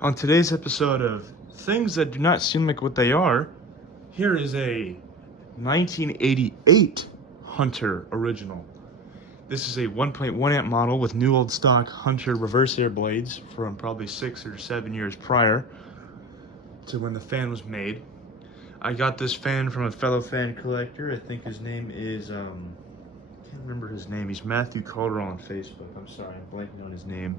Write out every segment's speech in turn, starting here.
On today's episode of Things That Do Not Seem Like What They Are, here is a 1988 Hunter original. This is a 1.1 amp model with new old stock Hunter reverseaire blades from probably 6 or 7 years prior to when the fan was made. I got this fan from a fellow fan collector. I think his name is, I can't remember his name. He's Matthew Calder on Facebook. I'm sorry, I'm blanking on his name.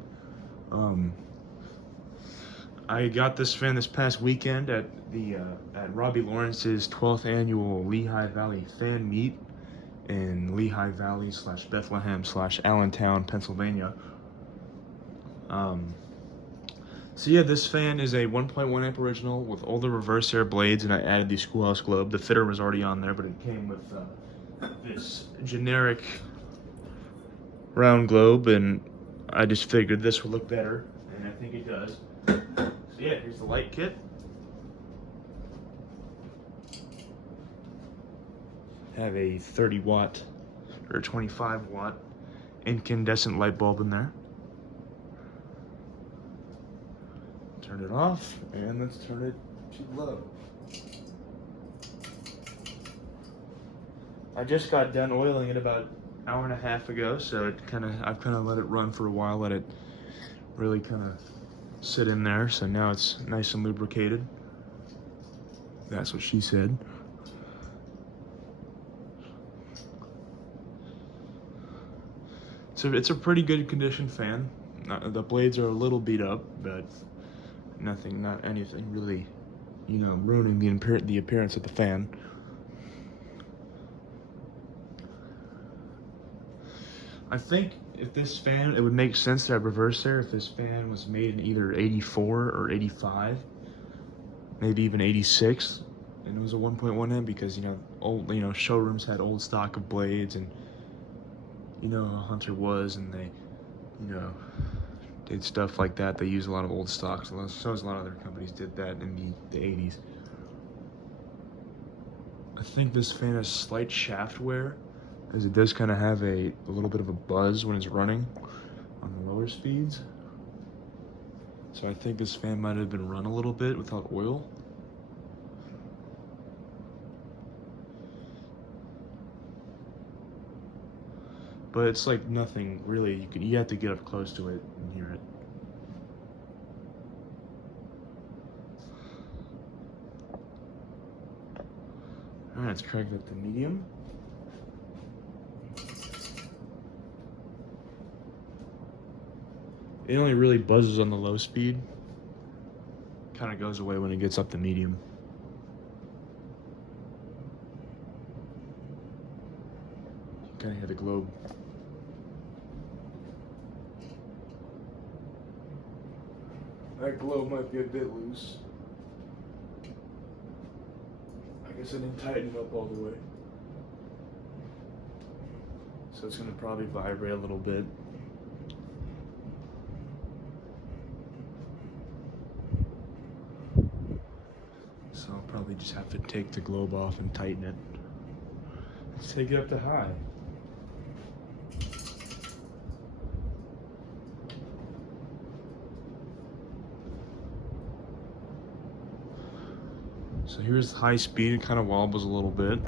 I got this fan this past weekend at Robbie Lawrence's 12th annual Lehigh Valley fan meet in Lehigh Valley / Bethlehem / Allentown, Pennsylvania. So yeah, this fan is a 1.1 amp original with older reverseaire blades, and I added the Schoolhouse globe. The fitter was already on there, but it came with this generic round globe, and I just figured this would look better, and I think it does. So yeah, here's the light kit. Have a 30 watt or 25 watt incandescent light bulb in there. Turn it off, and let's turn it to low. I just got done oiling it about an hour and a half ago, so I've kind of let it run for a while, let it really kind of sit in there, so now it's nice and lubricated. That's what she said. So it's a pretty good condition fan. The blades are a little beat up, but not anything really, ruining the appearance of the fan. I think if this fan, it would make sense to have reverseaire if this fan was made in either 84 or 85, maybe even 86, and it was a 1.1 amp, because old showrooms had old stock of blades, and how Hunter was, and they did stuff like that. They use a lot of old stocks, so as a lot of other companies did that in the 80s. I think this fan has slight shaft wear, as it does kind of have a little bit of a buzz when it's running on the lower speeds. So I think this fan might have been run a little bit without oil. But it's like nothing really, you have to get up close to it and hear it. Alright, let's crank up the medium. It only really buzzes on the low speed. Kind of goes away when it gets up to medium. Kind of hear the globe. That globe might be a bit loose. I guess I didn't tighten it up all the way. So it's going to probably vibrate a little bit. So I'll probably just have to take the globe off and tighten it. Let's take it up to high. So here's high speed, it kind of wobbles a little bit.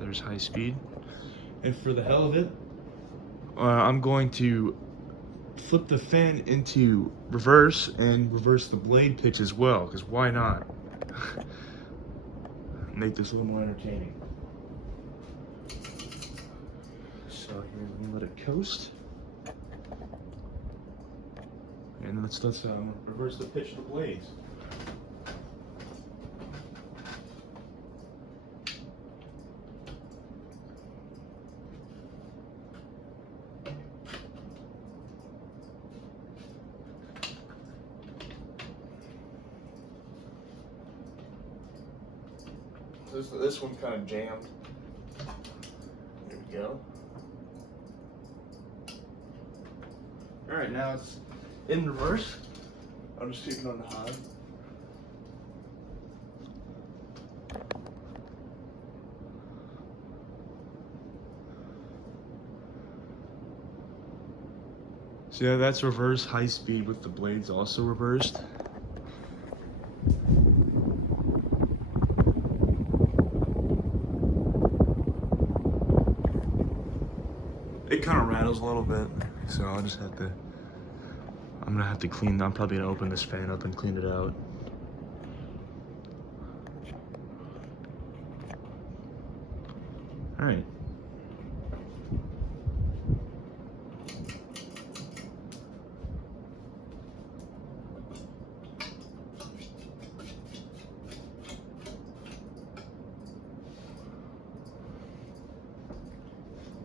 There's high speed. And for the hell of it, I'm going to flip the fan into reverse and reverse the blade pitch as well, because why not? Make this a little more entertaining. So here, we'll let it coast. And let's reverse the pitch of the blades. This one kind of jammed. There we go. All right, now it's in reverse. I'll just keep it on the high. So yeah, that's reverse high speed with the blades also reversed. It kind of rattles a little bit, so I'll just have to, I'm gonna have to clean, I'm probably gonna open this fan up and clean it out. All right.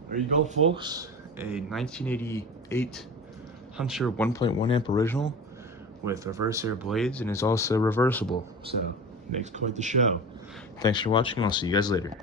There you go, folks. A 1988 Hunter 1.1 amp original with reverse air blades, and is also reversible, so makes quite the show. Thanks for watching, and I'll see you guys later.